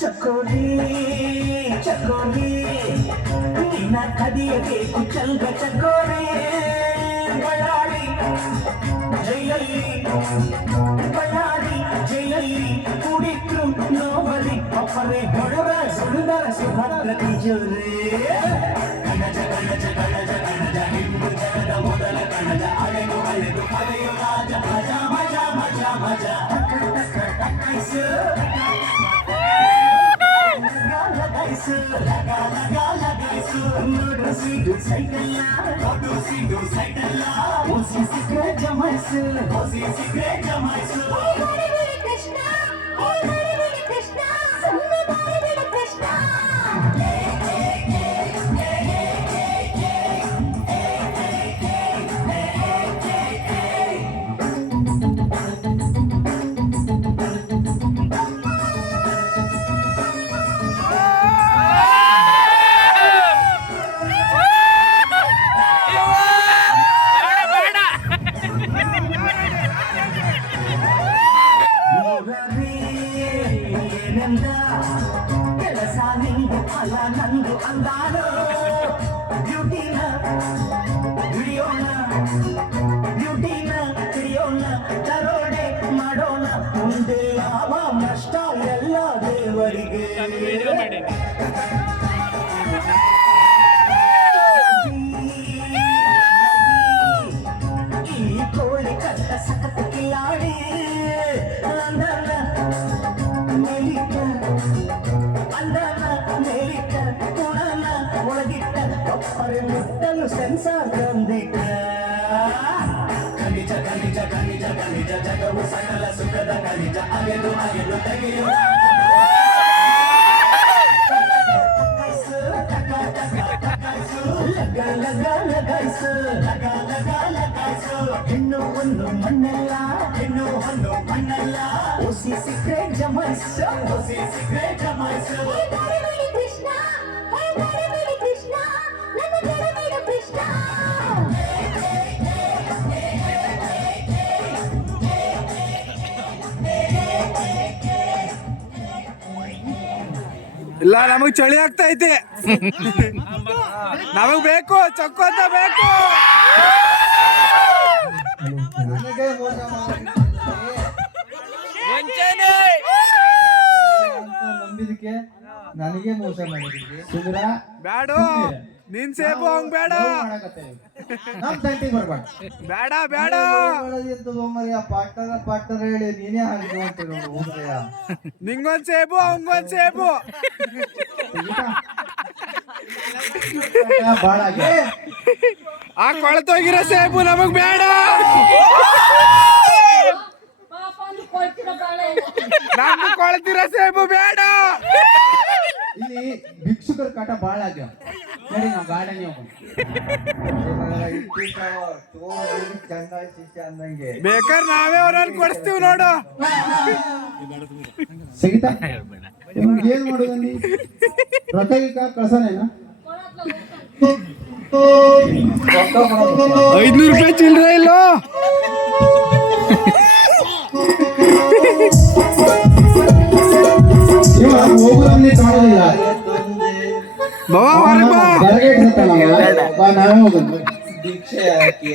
ಚಕೋರಿ ಚಕೋರಿ ನಿನ್ನ ಕದಿಯಬೇಕು ಚಲ್ಗ ಚಕೋರಿ ಬಳ್ಳಾರಿ ಜೈಲಲ್ಲಿ ಬಳ್ಳಾರಿ ಜೈಲಲ್ಲಿ ಕುಡಿದ್ರು ನೋವಲಿ ಅಪ್ಪರೇ ಹೊಡೆದ ಸುಳಿದರ ಸುಭದ್ರ ತಿಜೋರಿ ಕಣಜ ಕಣಜ ಕಣಜ ಕಣಜ ಹಿಂದೂ ಜನದ ಮೊದಲ ಕಣಜ ಅಲೆದು ಅಲೆದು ಅಲೆಯು ರಾಜ ಮಜಾ ಮಜಾ ಮಜಾ ಮಜಾ ಟಕಾಯ್ಸು ನೋಡು ಸೀಟು ಸೈಕಲ್ಲ ನೋಡು ಸೀಟು ಸೈಕಲ್ಲ ಓಸಿ ಸಿಕ್ಕರೆ ಜಮಾಯಿಸು ಓಸಿ ಸಿಕ್ಕರೆ ಜಮಾಯಿಸು ಕೃಷ್ಣ ಕೃಷ್ಣ ಕೃಷ್ಣ ಕೆಲಸ ನಿಂದು ಫಲ ನಂದು ಅಂದಾನು ಬ್ಯೂಟಿನ ಹಿಡಿಯೋಣ ಬ್ಯೂಟಿನ ಹಿಡಿಯೋಣ ದರೋಡೆ ಮಾಡೋಣ ಮುಂದೆ ಲಾಭ ನಷ್ಟ ಎಲ್ಲ ದೇವರಿಗೆ ಈ ಕೋಳಿ ಕಟ್ಟ ಸಖತ್ ಕಿಲಾಡಿ ಅಂದನ ಮೇಲಿಟ್ಟ ಅಂದನ ಮೇಲಿಟ್ಟ ಕುಣನ ಒಳಗಿಟ್ಟ ಒಪ್ಪರೆ ಮುಟ್ಟಲು ಸೆನ್ಸಾರ್ ತಂದಿಟ್ಟ ಖನಿಜ ಖನಿಜ ಖನಿಜ ಖನಿಜ ಜಗವು ಸಕಲ ಸುಖದ ಖನಿಜ ಅಗೆದು ಅಗೆದು ತೆಗೆಯುವ ಹೆಣ್ಣು ಒಂದು ಮಣ್ಣಲ್ಲ ಹೆಣ್ಣು ಹೊನ್ನು ಮಣ್ಣಲ್ಲ ಓಸಿ ಸಿಕ್ಕರೆ ಜಮಾಯಿಸು ಓಸಿ ಸಿಕ್ಕರೆ ಜಮಾಯಿಸು ಕೃಷ್ಣ ಕೃಷ್ಣ ನನ್ನ ಕೃಷ್ಣ ಇಲ್ಲ ನಮಗ್ ಚಳಿ ಆಗ್ತಾ ಐತಿ ನಮಗ್ ಬೇಕು ಚಕ್ಕೋತ ಬೇಕು ನಂಬಿದಕ್ಕೆ ನನಗೆ ಮೋಸ ಮಾಡಿದ್ರಿ ಬೇಡ ನಿನ್ ಸೇಬು ಹಂಗ್ ಬೇಡ ನಮ್ ತಂಟಿಗೆ ಬರ್ಬೇಡ ಬೇಡ ಬೇಡ ಪಾಟ್ನರ್ ಹೇಳಿ ನೀನೇ ಹಾಕಿ ನಿಂಗೊಂದ್ ಸೇಬು ಅವಂಗೊಂದ್ ಸೇಬು ಬಾಳ ಆ ಕೊಳತೋಗಿರೋ ಸೇಬು ನಮಗ್ ಬೇಡ ನಮ್ದು ಕೊಳತಿರೋ ಸೇಬು ಬೇಡ ಇಲ್ಲಿ ಭಿಕ್ಷುಕರ ಕಾಟ ಬಾಳ ಆಗ್ಯಾವ ನೋಡಿ ನಾವು ಗಾರ್ಡನ್ ಬೇಕಾದ್ರೆ ನಾವೇ ಅವ್ರನ್ನ ಕೊಡಿಸ್ತೀವಿ ನೋಡು ಸಿಗಿತಾ ಏನ್ ಮಾಡೋದಲ್ಲಿ ರೊಕ್ಕ ಕಳ್ಸನೇನ 500 ರೂಪಾಯಿ ಚಿಲ್ಲರೆ ಇಲ್ಲ ಹೋಗುದನ್ನೇ ಕಾಣೋದಿಲ್ಲ ಬಾಬಾ ನಾವೇ ಹೋಗುದು ದೀಕ್ಷೆ ಹಾಕಿ